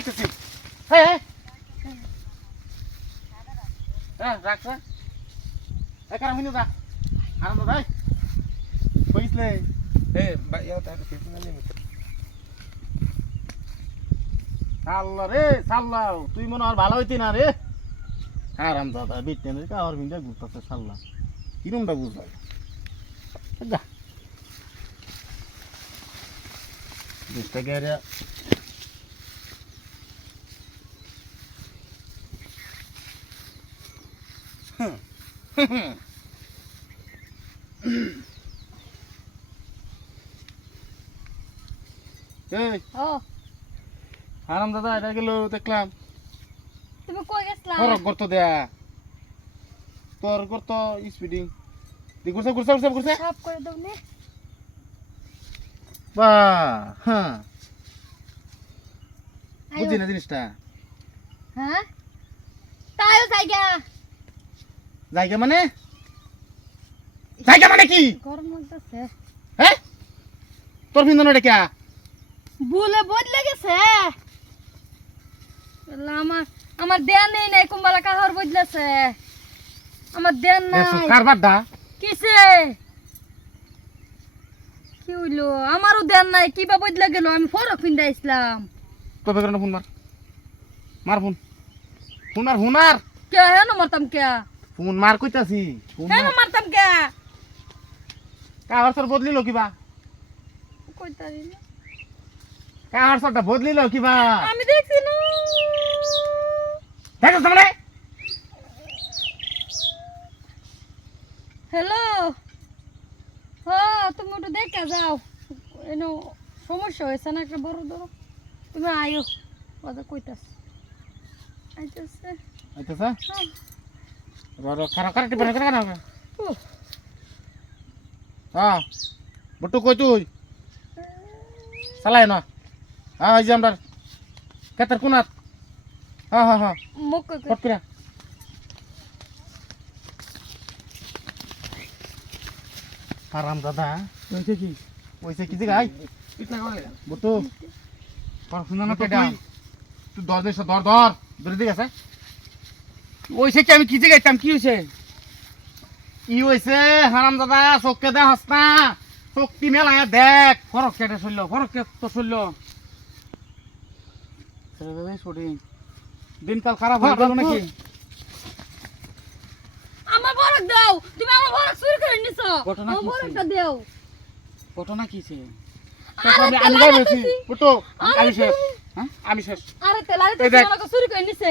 একটু হ্যাঁ হ্যাঁ। রাখ রাখ একার মিনু দা আনন্দ ভাই। কইসলে? এ বা ইয়া তা কিছু না নেই সাল্লা রে সাল্লা। তুই মনে আর ভালো হইতি না রে। আরাম দাদা বিটেন রে কার মিন্ডা ঘুরতাছে সাল্লা। কিরমটা বুঝলাই? যা। এই ও। দাদা এটা গেল দেখলাম। তুমি কই গেছলা? ফরক করতো দেয়া। তোর করতো স্পিডিং দি ঘুরছে ঘুরছে ঘুরছে ঘুরছে। সব করে দাও নে। বা হ্যাঁ। আয়ো। না জিনিসটা। হ্যাঁ? তাইও জায়গা। জায়গা মানে? জায়গা মানে কি? গরম হ্যাঁ? তোর বিন্দন এটা কে ভুলে বদলে গেছে। আমার আমার দেন নেই নাই কুম্বালা কাহর বদলেছে। আমার দেন নাই। কারবার দা কিসে? কি হইল? আমারও দেন নাই কিবা বদলে গেল আমি ফরক পিন্দা ইসলাম তোর বেকার ফোন মার? মার ফোন। ফোন মার ফোন মার কে হেন মারতাম কে ফোন মার কইতাছি। মার। মারতাম কে? কাহার সর বদলিল কিবা? কইতারি না। কাহার সরটা বদলিল কিবা? আমি দেখছি না দেখো সামনে? হ্যালো? হ্যাঁ তুমি ওটা দেখে যাও। এনো সমস্যা হয়েছে না একটা বড় ধরো। তুমি আয়ো কথা কইতাস আইতাছে। আইতাছে? হ্যাঁ। উহ, হ্যাঁ বটু কই তুই? চালাই না। হ্যাঁ এই যে আমরা কেতার কোনাত। হ্যাঁ হ্যাঁ হ্যাঁ মুখ কই কই। ফট করে। আরাম দাদা। হইছে কি? ওইসে কি জায়গায়? ইতনা করে বটু তোর শুনে না পেটা তুই দর দিস দর দর ধরে দিকে আছে। ওইসে কি আমি কি জায়গাইতাম কি হয়েছে ই হয়েছে হারাম দাদা চোখকে দে হাসনা। চোখটি মেলায় দেখ ফরক কেটে চলল ফরক তো চলল। দিনকাল খারাপ হয়ে গেল নাকি? আমার বরক দাও। তুমি আমার বরক চুরি করে নিছো। ঘটনা কি বরকটা দাও। ঘটনা কি ছে আমি। বলছি। শেষ। হ্যাঁ? আমি শেষ। আরে তেল আরে এই দেখ। আমাকে চুরি করে নিছে।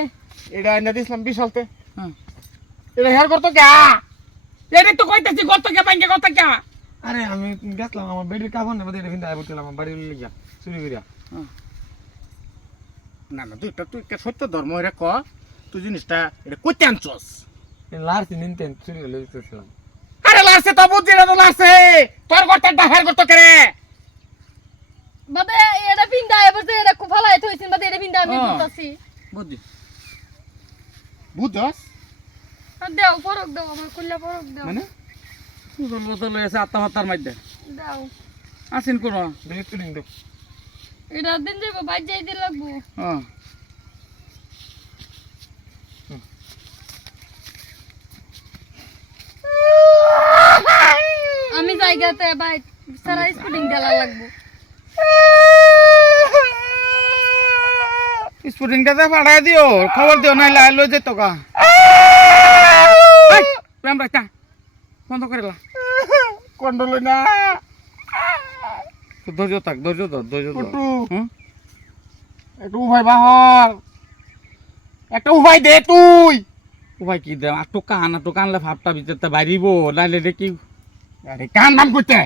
এটা এনে দিছিলাম বিশালতে। এটা হেয়ার করতো কে? এটা তো কইতেছি কত কে পাইকে কত কে? আরে আমি গেছলাম আমার বেডির কাপড় নেবে এটা কিন্তু আইবো আমার বাড়ি লিগা চুরি করিয়া না না তুই তুই কে সত্য ধর্ম এটা ক তুই জিনিসটা এটা কইতে আনছস? লাস্ট নিনতেন চুরি হলে দিতেছিলাম আরে লাসে তো বুঝছি না তো লাসে তোর করতে হেয়ার করতো কে রে? এটা পিন্দা এবার যে এটা হইছে হইছে বাদে এটা পিন্দা আমি। বলতাছি। বুদ্ধি বুঝছস দাও ফরক দাও আমার কুল্লা ফরক দাও। মানে? বলতো লই আছে আত্মা মাতার মধ্যে দাও। আসিন কোন। বেডি চুরি দেব এটা দিন যাইবো বাইর যাইতে লাগবো। হ্যাঁ আমি জায়গাতে বাইর সারা স্পুডিং দেলা লাগবো। স্পুটিংটাতে পাঠাই দিও খবর দিও নাই লাই লই যেত কা প্রেম রাখতা বন্ধ করে লা। কন্ট্রোল না। ধৈর্য থাক ধৈর্য ধর ধৈর্য ধর? একটু উপায় বাহর। একটা উপায় দে তুই। উপায় কি দে? আর টোকা আনা টোকা আনলে ভাবটা ভিতরতে বাইরিব নাইলে রে কি আরে কান নাম করতে।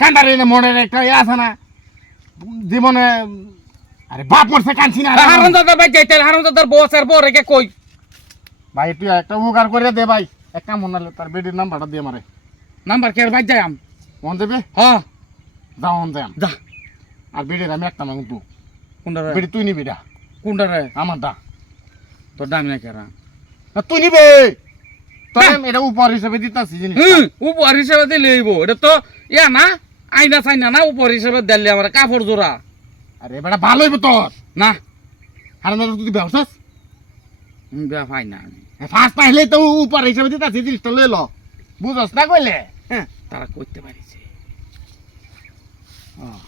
কান্দারে মনের একটা ইয়ে আছে না। জীবনে আরে বাপ মরছে কানছি না হারাম দাদা ভাই যাইতে হারাম দাদার বস আর বউ রেখে কই? ভাই তুই একটা উপকার করে দে ভাই। এক কাম মনে তার বেডির নাম্বারটা দিয়ে মারে নাম্বার কে ভাই যাই আম? মন দেবে? হ্যাঁ যাও মন যাই যা। আর বেডির আমি একটা মাগুন তুই। কোনটা বেডি তুই নিবি দা কোনটা রে? আমার দা। তোর দাম নাই কেরা? না, তুই নিবে। তোর এটা উপহার হিসেবে দিতাছি জিনিস উপহার হিসেবে দিলে এটা তো ইয়া না আইনা চাইনা না উপহার হিসেবে দিলে আমার কাপড় জোড়া। আরে বেটা ভালো হইব তোর। না? দাদা তুই ব্যবসাস বেয়া পাই না ফার্স্ট পাইলে তো উপর হিসাবে দিতে আছে জিনিসটা লইল ল। বুঝস না কইলে? হ্যাঁ। তারা করতে পারিছে। আর